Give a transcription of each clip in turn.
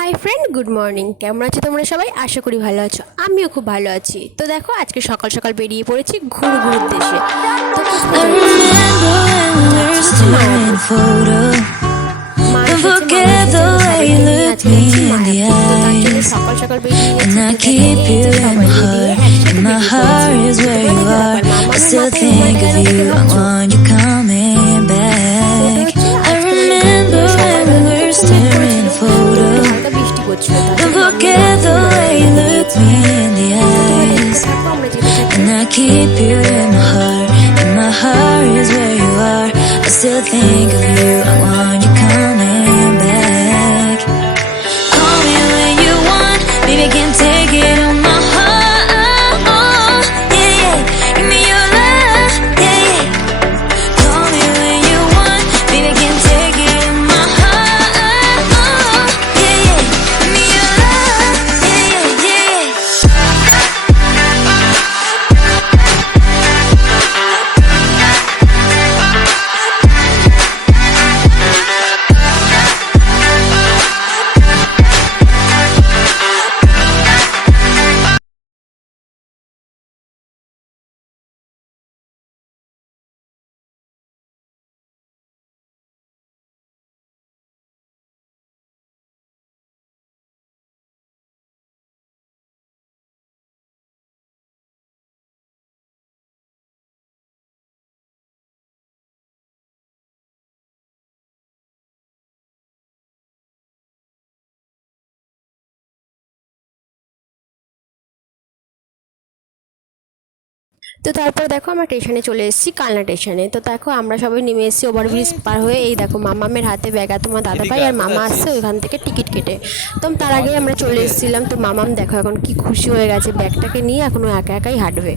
Hi friend, good morning. কেমন আছো তোমরা সবাই? আশা করি ভালো আছো। আমিও খুব ভালো আছি। তো দেখো, আজকে সকাল সকাল বেরিয়ে পড়েছি ঘুরঘুর উদ্দেশ্যে। তো কোথায় যাচ্ছি? মায়াপুর। মা এসেছে, মামা এসেছে, তো সবাইকে নিয়ে আজকে যাচ্ছি মায়াপুর। তো তার জন্য সকাল সকাল বেরিয়ে গেছি। তো দেখো, এই যে সবাই রেডি হয়ে একসাথে বেরিয়ে পড়েছি। তোমার কি ব্যাপার? মামার মাথায় রুমালটা কেন দেখে ভাবছো? তো ওটা হচ্ছে আজকে মানে সকালবেলা থেকে খুব মেঘ করেছিল, তো একটু হালকা বৃষ্টি পড়ছিল, তার জন্য মাম্মার মাথায় রুমালটা রেখে দিয়েছি। তো তোমরা দেখতে থাকো, আমরা যেতে থাকি। Still think of you, I want you coming back. Call me when you want, baby, can't take it on my heart. Yeah, yeah, give me your love, yeah, yeah. Call me when you want, baby, can't take it on my heart. Yeah, yeah, give me your love, yeah, yeah, তো তারপর দেখো, আমরা স্টেশনে চলে এসেছি, কালনা স্টেশনে। তো দেখো, আমরা সবাই নেমে এসেছি ওভারব্রিজ পার হয়ে। এই দেখো, মামামের হাতে ব্যাগ, আর তোমার দাদাভাই আর মামা আসছে ওইখান থেকে টিকিট কেটে। তো তার আগেই আমরা চলে এসেছিলাম। তো মামাম দেখো এখন কি খুশি হয়ে গেছে, ব্যাগটাকে নিয়ে এখন ও একা একাই হাঁটবে।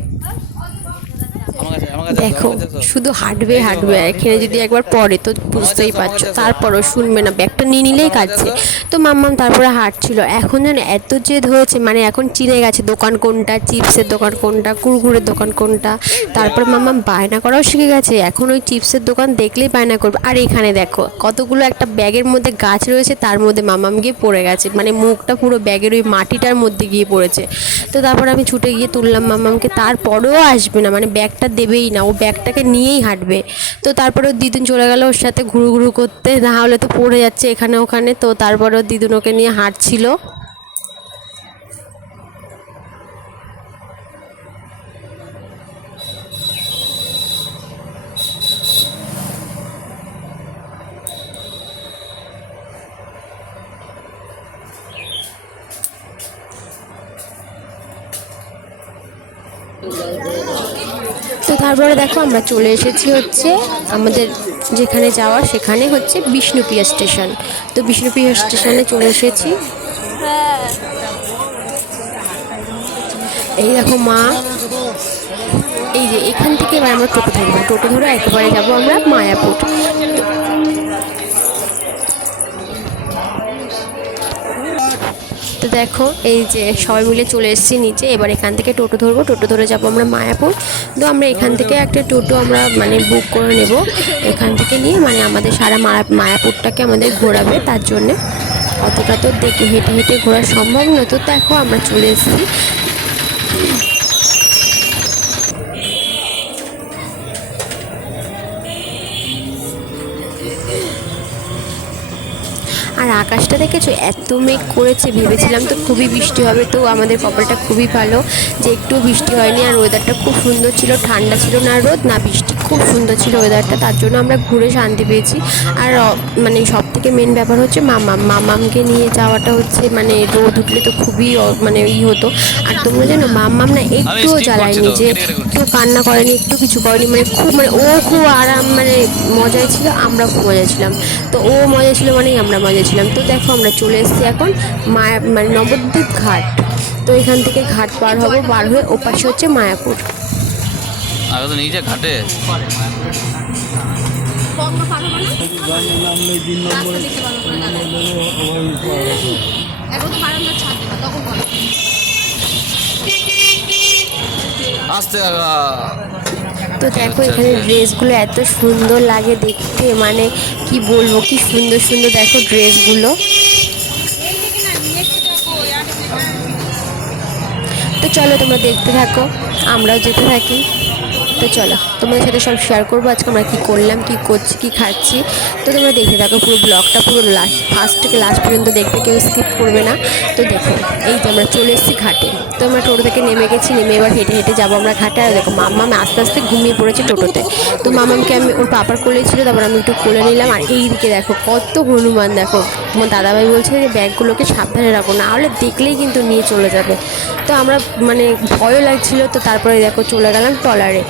দেখো, শুধু হাঁটবে হাঁটবে, এখানে যদি একবার পড়ে তো বুঝতেই পারছো, তারপরও শুনবে না, ব্যাগটা নিয়ে নিলেই কাঁদছে। তো মাম্মাম তারপরে হাঁটছিল। এখন যেন এত জেদ হয়েছে, মানে এখন চিনে গেছে দোকান কোনটা, চিপসের দোকান কোনটা, কুরকুরের দোকান কোনটা। তারপর মাম্মাম বায়না করাও শিখে গেছে, এখন ওই চিপসের দোকান দেখলেই বায়না করবে। আর এখানে দেখো কতগুলো একটা ব্যাগের মধ্যে গাছ রয়েছে, তার মধ্যে মাম্মাম গিয়ে পড়ে গেছে, মানে মুখটা পুরো ব্যাগের ওই মাটিটার মধ্যে গিয়ে পড়েছে। তো তারপর আমি ছুটে গিয়ে তুললাম মাম্মামকে, তারপরেও আসবে না, মানে ব্যাগটা দেবেই না, ও ব্যাগটাকে নিয়েই হাঁটবে। তো তারপরে দিদুন চলে গেল ওর সাথে ঘুরু ঘুরু করতে, না হলে তো পড়ে যাচ্ছে এখানে ওখানে। তো তারপরেও দিদুন ওকে নিয়ে হাঁটছিল। তো তারপরে দেখো, আমরা চলে এসেছি হচ্ছে আমাদের যেখানে যাওয়া, সেখানে হচ্ছে বিষ্ণুপ্রিয়া স্টেশন। তো বিষ্ণুপ্রিয়া স্টেশনে চলে এসেছি। এই দেখো মা, এই যে এখান থেকে এবার আমরা টোটো ধরবো, টোটো ধরে একেবারে যাবো আমরা মায়াপুর। তো দেখো, এই যে সবাই মিলে চলে এসেছি নিচে, এবার এখান থেকে টোটো ধরবো, টোটো ধরে যাবো আমরা মায়াপুর। তো আমরা এখান থেকে একটা টোটো আমরা মানে বুক করে নেব, এখান থেকে নিয়ে মানে আমাদের সারা মায়াপুরটাকে আমাদের ঘোরাবে। তার জন্যে অতটা তো দেখে হেঁটে হেঁটে ঘোরা সম্ভব নয়। তো দেখো, আমরা চলে এসেছি। আর আকাশটা দেখেছো, এত মেঘ করেছে, ভেবেছিলাম তো খুবই বৃষ্টি হবে। তো আমাদের কপালটা খুবই ভালো যে একটু বৃষ্টি হয়নি। আর ওয়েদারটা খুব সুন্দর ছিল, ঠান্ডা ছিল না রোদ না বৃষ্টি, খুব সুন্দর ছিল ওয়েদারটা। তার জন্য আমরা ঘুরে শান্তি পেয়েছি। আর মানে সব থেকে মেন ব্যাপার হচ্ছে মামামকে নিয়ে যাওয়াটা হচ্ছে, মানে রোদ উঠলে তো খুবই মানে হতো। আর তোমরা জানো, মাম্মাম না একটুও জ্বালায়নি, যে কেউ কান্না করেনি, একটু কিছু করেনি, মানে খুব মানে ও খুব আরাম, মানে মজায় ছিল, আমরা খুব মজা ছিলাম। তো ও মজা ছিল মানেই আমরা মজা ছিলাম। তো দেখো, আমরা চলে এসেছি এখন মানে নবদ্বীপ ঘাট। তো এখান থেকে ঘাট পার হবো, পার হয়ে ওপাশে হচ্ছে মায়াপুর। আগে তো নিচে ঘাটে আসতে তো দেখো, এখানে ড্রেসগুলো এত সুন্দর লাগে দেখতে, মানে কি বলবো, কি সুন্দর সুন্দর দেখো ড্রেসগুলো। চলো তোমরা দেখতে থাকো, আমরাও যেতে থাকি। তো চলো তোমাদের সাথে সব শেয়ার করবো আজকে আমরা কী করলাম, কী করছি, কী খাচ্ছি। তো তোমরা দেখতে থাকো পুরো ব্লগটা, পুরো ফার্স্ট থেকে লাস্ট পর্যন্ত দেখবে, কেউ স্কিপ করবে না। তো দেখো এই তো আমরা চলে এসেছি ঘাটে। তো আমরা টোটো থেকে নেমে গেছি, নেমে এবার হেঁটে হেঁটে যাবো আমরা ঘাটে। আর দেখো মাম্মাম আস্তে আস্তে ঘুমিয়ে পড়েছে টোটোতে। তো মামামকে আমি ওর পাপার কোলে ছিল, তারপর আমি একটু কোলে নিলাম। আর এই দিকে দেখো কত হনুমান, দেখো তোমার দাদাভাই বলছে যে ব্যাগগুলোকে সাবধানে রাখো, না হলে দেখলেই কিন্তু নিয়ে চলে যাবে। তো আমরা মানে ভয়ও লাগছিল। তো তারপরে দেখো চলে গেলাম ট্রলারে।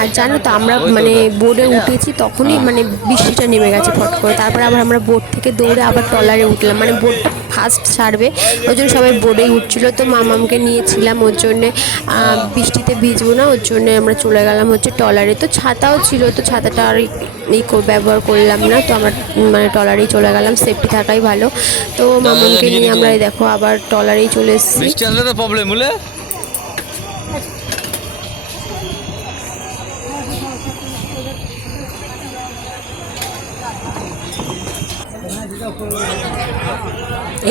আর জানো তো আমরা মানে বোর্ডে উঠেছি তখনই মানে বৃষ্টিটা নেমে গেছে ফট করে। তারপরে আবার আমরা বোর্ড থেকে দৌড়ে আবার ট্রলারে উঠলাম, মানে বোর্ডটা ফার্স্ট ছাড়বে ওই জন্য সবাই বোর্ডেই উঠছিলো। তো মামামকে নিয়েছিলাম ওর জন্যে বৃষ্টিতে ভিজবো না, ওর জন্য আমরা চলে গেলাম হচ্ছে ট্রলারে। তো ছাতাও ছিল, তো ছাতাটা আর ব্যবহার করলাম না। তো আমরা মানে ট্রলারেই চলে গেলাম, সেফটি থাকাই ভালো। তো মামামকে নিয়ে আমরা দেখো আবার ট্রলারেই চলে এসেছি। বৃষ্টি আনলে তো প্রবলেম হলে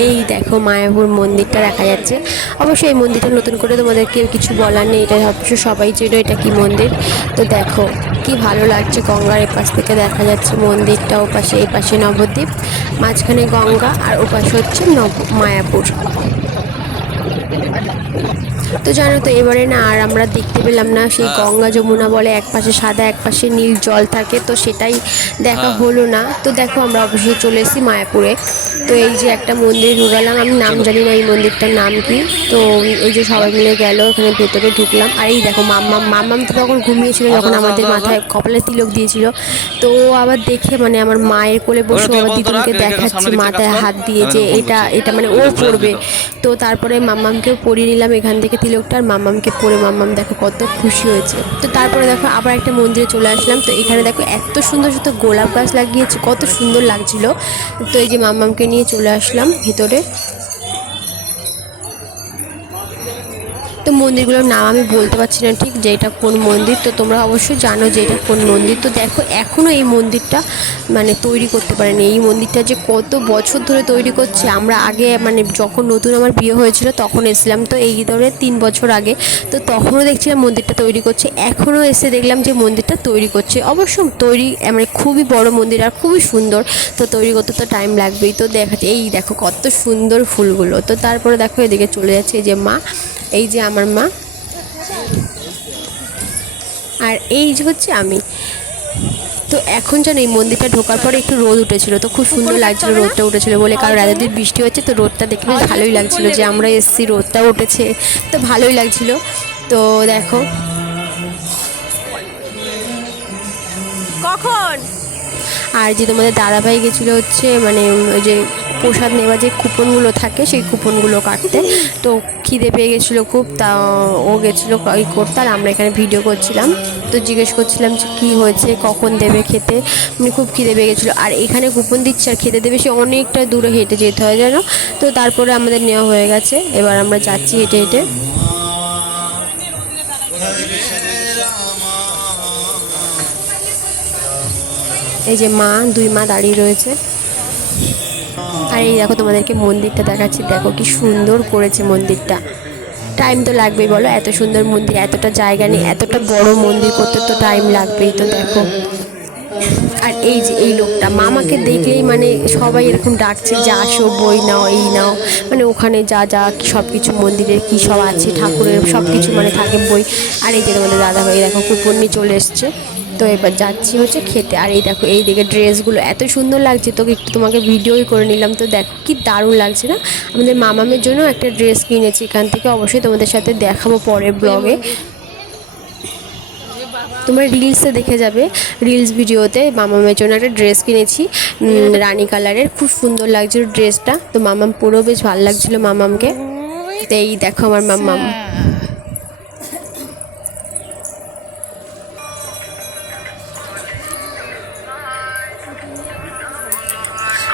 এই দেখো মায়াপুর মন্দিরটা দেখা যাচ্ছে। অবশ্যই এই মন্দিরটা নতুন করে তোমাদেরকে কিছু বলার নেই, এটা অবশ্য সবাই চেনো এটা কি মন্দির। তো দেখো কি ভালো লাগছে, গঙ্গার এপাশ থেকে দেখা যাচ্ছে মন্দিরটা, ওপাশে এই পাশে নবদ্বীপ, মাঝখানে গঙ্গা, আর ওপাশে হচ্ছে মায়াপুর। তো জানো তো এবারে না আর আমরা দেখতে পেলাম না সেই গঙ্গা যমুনা বলে, এক পাশে সাদা এক পাশে নীল জল থাকে, তো সেটাই দেখা হলো না। তো দেখো আমরা অবশ্যই চলে এসেছি মায়াপুরে। তো এই যে একটা মন্দির ঢুকালাম, আমি নাম জানি না এই মন্দিরটার নাম কি। তো এই যে সবাই মিলে গেল ওখানে ভেতরে ঢুকলাম। আর এই দেখো মাম্মাম তো তখন ঘুমিয়েছিল যখন আমাদের মাথায় কপালে তিলক দিয়েছিল। তো ও আবার দেখে মানে আমার মায়ের কোলে বসে আবার দিদুনকে দেখাচ্ছে মাথায় হাত দিয়ে যে এটা মানে ও পড়বে। তো তারপরে মাম্মামকেও পরিয়ে নিলাম এখান থেকে তিলকটা, আর মাম্মামকে পরে মাম্মাম দেখো কত খুশি হয়েছে। তো তারপরে দেখো আবার একটা মন্দিরে চলে আসলাম। তো এখানে দেখো এত সুন্দর সুন্দর গোলাপ গাছ লাগিয়েছে, কত সুন্দর লাগছিল। তো এই যে মাম্মামকে নিয়ে চলে আসলাম ভিতরে। তো মন্দিরগুলোর নাম আমি বলতে পারছি না ঠিক যে এটা কোন মন্দির, তো তোমরা অবশ্যই জানো যে এটা কোন মন্দির। তো দেখো এখনও এই মন্দিরটা মানে তৈরি করতে পারেনি। এই মন্দিরটা যে কত বছর ধরে তৈরি করছে, আমরা আগে মানে যখন নতুন আমার বিয়ে হয়েছিল তখন এসেছিলাম, তো এই ধরে 3 বছর আগে। তো তখনও দেখছিলাম মন্দিরটা তৈরি করছে, এখনও এসে দেখলাম যে মন্দিরটা তৈরি করছে। অবশ্য তৈরি মানে খুবই বড় মন্দির আর খুবই সুন্দর, তো তৈরি করতে তো টাইম লাগবেই। তো দেখাচ্ছে এই দেখো কত সুন্দর ফুলগুলো। তো তারপরে দেখো এদিকে চলে যাচ্ছে এই যে মা, এই যে আমার মা, আর এই যে হচ্ছে আমি। তো এখন যেন এই মন্দিরটা ঢোকার পরে একটু রোদ উঠেছিল, তো খুব সুন্দর লাগছিল রোদটা উঠেছিল বলে, কারণ এতদিন বৃষ্টি হচ্ছে তো রোদটা দেখে বেশ ভালোই লাগছিল যে আমরা এসছি, রোদটা উঠেছে তো ভালোই লাগছিল। তো দেখো কখন আর যে তোমাদের দাদাভাই গেছিলো হচ্ছে মানে ওই যে প্রসাদ নেওয়া যে কুপনগুলো থাকে সেই কুপনগুলো কাটতে। তো খিদে পেয়ে গেছিলো খুব, তা ও গেছিলো এই করতে, আর আমরা এখানে ভিডিও করছিলাম। তো জিজ্ঞেস করছিলাম যে কী হয়েছে, কখন দেবে খেতে, মানে খুব খিদে পেয়ে গেছিলো। আর এখানে কুপন দিচ্ছে আর খেতে দেবে সে অনেকটা দূরে হেঁটে যেতে হয় যেন। তো তারপরে আমাদের নেওয়া হয়ে গেছে, এবার আমরা যাচ্ছি হেঁটে হেঁটে। এই যে মা, 2 মা দাঁড়িয়ে রয়েছে। আর এই দেখো তোমাদেরকে মন্দিরটা দেখাচ্ছি, দেখো কি সুন্দর করেছে মন্দিরটা। টাইম তো লাগবেই বলো, এত সুন্দর মন্দির, এতটা জায়গা নেই, এতটা বড় মন্দির করতে তো টাইম লাগবেই। তো দেখো আর এই যে এই লোকটা মামাকে দেখলেই মানে সবাই এরকম ডাকছে যে আসো বই নাও, এই নাও, মানে ওখানে যা যা সব কিছু মন্দিরের কী সব আছে ঠাকুরের সব কিছু মানে থাকে বই। আর এই যে তোমাদের দাদাভাই দেখো কুপন নিয়ে চলে এসছে। তো এবার যাচ্ছি হচ্ছে খেতে। আর এই দেখো এই দিকে ড্রেসগুলো এত সুন্দর লাগছে, তোকে একটু তোমাকে ভিডিওই করে নিলাম। তো দেখো কি দারুণ লাগছে না, আমাদের মামামের জন্য একটা ড্রেস কিনেছি এখান থেকে, অবশ্যই তোমাদের সাথে দেখাবো পরের ব্লগে, তোমরা রিলসে দেখে যাবে, রিলস ভিডিওতে। মামামের জন্য একটা ড্রেস কিনেছি রানী কালারের, খুব সুন্দর লাগছিল ড্রেসটা। তো মামাম পুরো বেশ ভালো লাগছিলো মামামকে। তো এই দেখো আমার মামাম।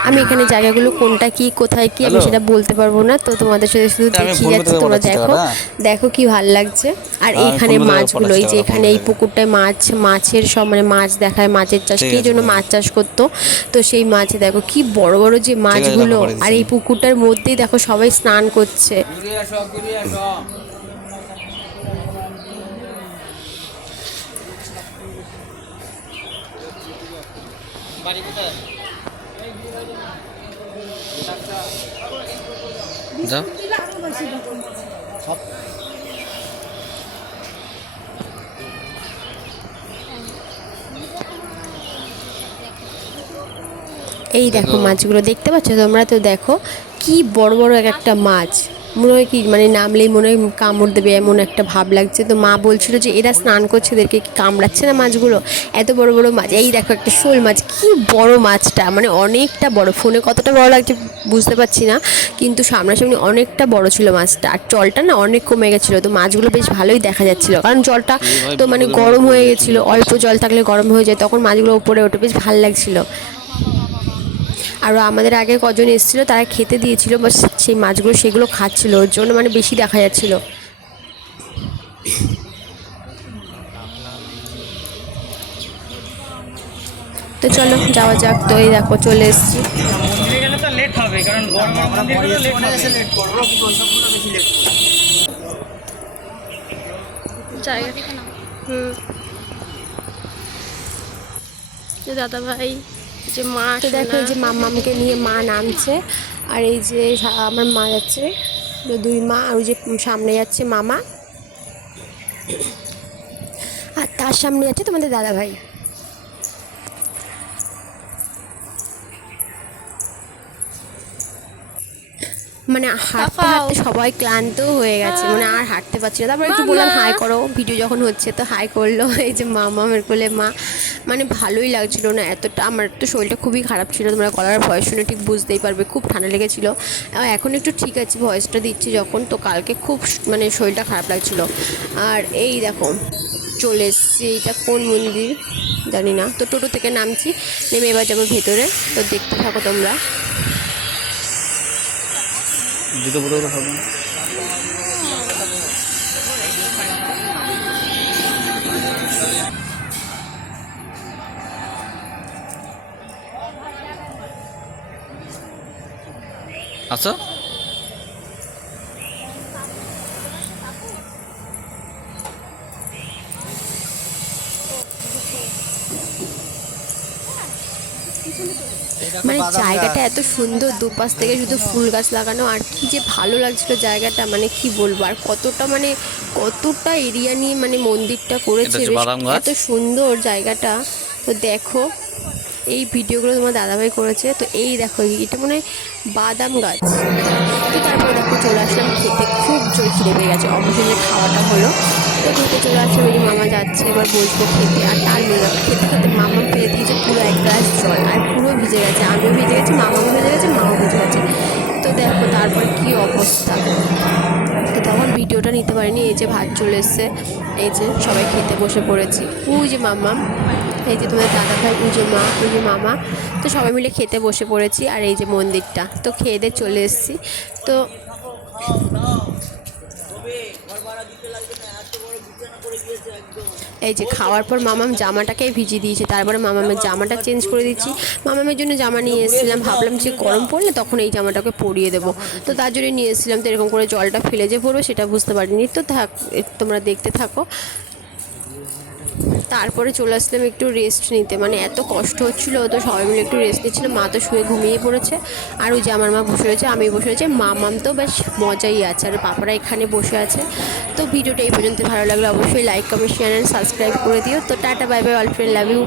আমি এখানে জায়গাগুলো কোনটা কি কোথায় কি আমি সেটা বলতে পারবো না, তো তোমাদের সাথে শুধু আমি দেখিয়ে ফোন যাচ্ছি, করতে তোমরা পারছি দেখো টাকাটা। দেখো কি ভাল লাগছে। আর আমি এইখানে ফোন করতে মাছগুলো, এই যে পারছি এখানে এই পুকুরটায় মাছের সব মানে মাছ দেখায়, মাছের চাষ, ঠিক সেই আছে, জন্য ঠিক মাছ চাষ করতো। তো সেই মাছ দেখো কি বড় বড় যে মাছগুলো, রাখো, করে আর দিচ্ছি এই আমি। পুকুরটার মধ্যেই দেখো সবাই স্নান করছে। যাও। এই দেখো মাছগুলো দেখতে পাচ্ছ তোমরা, তো দেখো কি বড় বড় এক একটা মাছ, মনে হয় কি মানে নামলেই মনে হয় কামড় দেবে এমন একটা ভাব লাগছে। তো মা বলছিল যে এরা স্নান করছে, এদেরকে কি কামড়াচ্ছে না মাছগুলো, এত বড় বড় মাছ। এই দেখো একটা শোল মাছ, কি বড় মাছটা, মানে অনেকটা বড়, ফোনে কতটা বড় লাগছে বুঝতে পারছি না, কিন্তু সামনাসামনি অনেকটা বড় ছিল মাছটা। আর জলটা না অনেক কমে গেছিলো, তো মাছগুলো বেশ ভালোই দেখা যাচ্ছিলো, কারণ জলটা তো মানে গরম হয়ে গেছিলো, অল্প জল থাকলে গরম হয়ে যায়, তখন মাছগুলো উপরে ওঠে, বেশ ভালো লাগছিলো। আরও আমাদের আগে কজন এসেছিলো তারা খেতে দিয়েছিল, বাস সেই মাছগুলো সেগুলো খাচ্ছিলো, ওর জন্য মানে বেশি দেখা যাচ্ছিলো। তো চলো যাওয়া যাক। তো এই দেখো চলে এসেছি। মন্দিরে গেলে তো লেট হবে, কারণ বড় বড় মন্দিরগুলো লেট হবে। দাদা ভাই যে মা, তো দেখো এই যে মাম্মামকে নিয়ে মা নামছে, আর এই যে আমার মা যাচ্ছে, দুই মা, আর ওই যে সামনে যাচ্ছে মামা, আর তার সামনে যাচ্ছে তোমাদের দাদা ভাই। মানে হাঁটতে হাঁটতে সবাই ক্লান্ত হয়ে গেছে, মানে আর হাঁটতে পারছি না। তারপর একটু বললাম হাই করো, ভিডিও যখন হচ্ছে, তো হাই করলো এই যে মামামের কোলে মা। মানে ভালোই লাগছিল না এতটা, আমার তো শরীরটা খুবই খারাপ ছিল, তোমরা গলার ভয়েস শুনে ঠিক বুঝতেই পারবে, খুব ঠান্ডা লেগেছিলো। এখন একটু ঠিক আছে ভয়েসটা দিচ্ছি যখন, তো কালকে খুব মানে শরীরটা খারাপ লাগছিলো। আর এই দেখো চলে এসছি, এইটা কোন মন্দির জানি না। তো টোটো থেকে নামছি, নেমে এবার যাবো ভেতরে, তো দেখতে থাকো তোমরা। জুতো পুরো হবে না। আচ্ছা মানে জায়গাটা এত সুন্দর, দুপাশ থেকে শুধু ফুল গাছ লাগানো, আর কি যে ভালো লাগছিল জায়গাটা, মানে কি বলবো, আর কতটা এরিয়া নিয়ে মানে মন্দিরটা করেছে, এটা হচ্ছে বেশ বাদাম গাছ। এত সুন্দর জায়গাটা। তো দেখো এই ভিডিওগুলো তোমার দাদাভাই করেছে, তো এই দেখো এটা মনে হয় বাদাম গাছ। তো তারপরে দেখো চলে আসলাম খেতে, খুব জোর খিদে পেয়ে গেছে, অবশেষে খাওয়াটা হলো। তো খেতে চলে আসলাম, এই যে মামা যাচ্ছে এবার বসবো খেতে। আর তার খেতে খেতে মামা ফেলে দিয়েছে পুরো এক গ্লাস জল, আর পুরো ভিজে গেছে, আমিও ভিজে গেছি, মামাও ভিজে গেছে, মাও ভিজে গেছে। তো দেখো তারপরে কি অবস্থা, তো তখন ভিডিওটা নিতে পারিনি। এই যে ভাত চলে এসছে, এই যে সবাই খেতে বসে পড়েছি, ওই যে মামা, এই যে তোমাদের দাদা ভাই, ওই যে মা, ওই যে মামা, তো সবাই মিলে খেতে বসে পড়েছি। আর এই যে মন্দিরটা, তো খেয়ে দিয়ে চলে এসেছি। তো এই যে খাওয়ার পর মামাম জামাটাকেই ভিজিয়ে দিয়েছে, তারপরে মামামের জামাটা চেঞ্জ করে দিচ্ছি। মামামের জন্য জামা নিয়ে এসেছিলাম, ভাবলাম যে গরম পড়লে তখন এই জামাটাকে পরিয়ে দেবো, তো তার জন্য নিয়ে এসেছিলাম। তো এরকম করে জলটা ফেলে যে পড়বে সেটা বুঝতে পারিনি। তো তোমরা দেখতে থাকো। তারপরে চলে আসলাম একটু রেস্ট নিতে, মানে এত কষ্ট হচ্ছিলো, তো সবাই মিলে একটু রেস্ট নিচ্ছিলাম। মা তো শুয়ে ঘুমিয়ে পড়েছে, আর ওই যে আমার মা বসে রয়েছে, আমি বসে রয়েছে, মামাম তো বেশ মজাই আছে, আর পাপারা এখানে বসে আছে। তো ভিডিওটা এই পর্যন্ত ভালো লাগলে অবশ্যই like, comment, share and subscribe করে দিও। তো tata, bye bye, all friend, love you.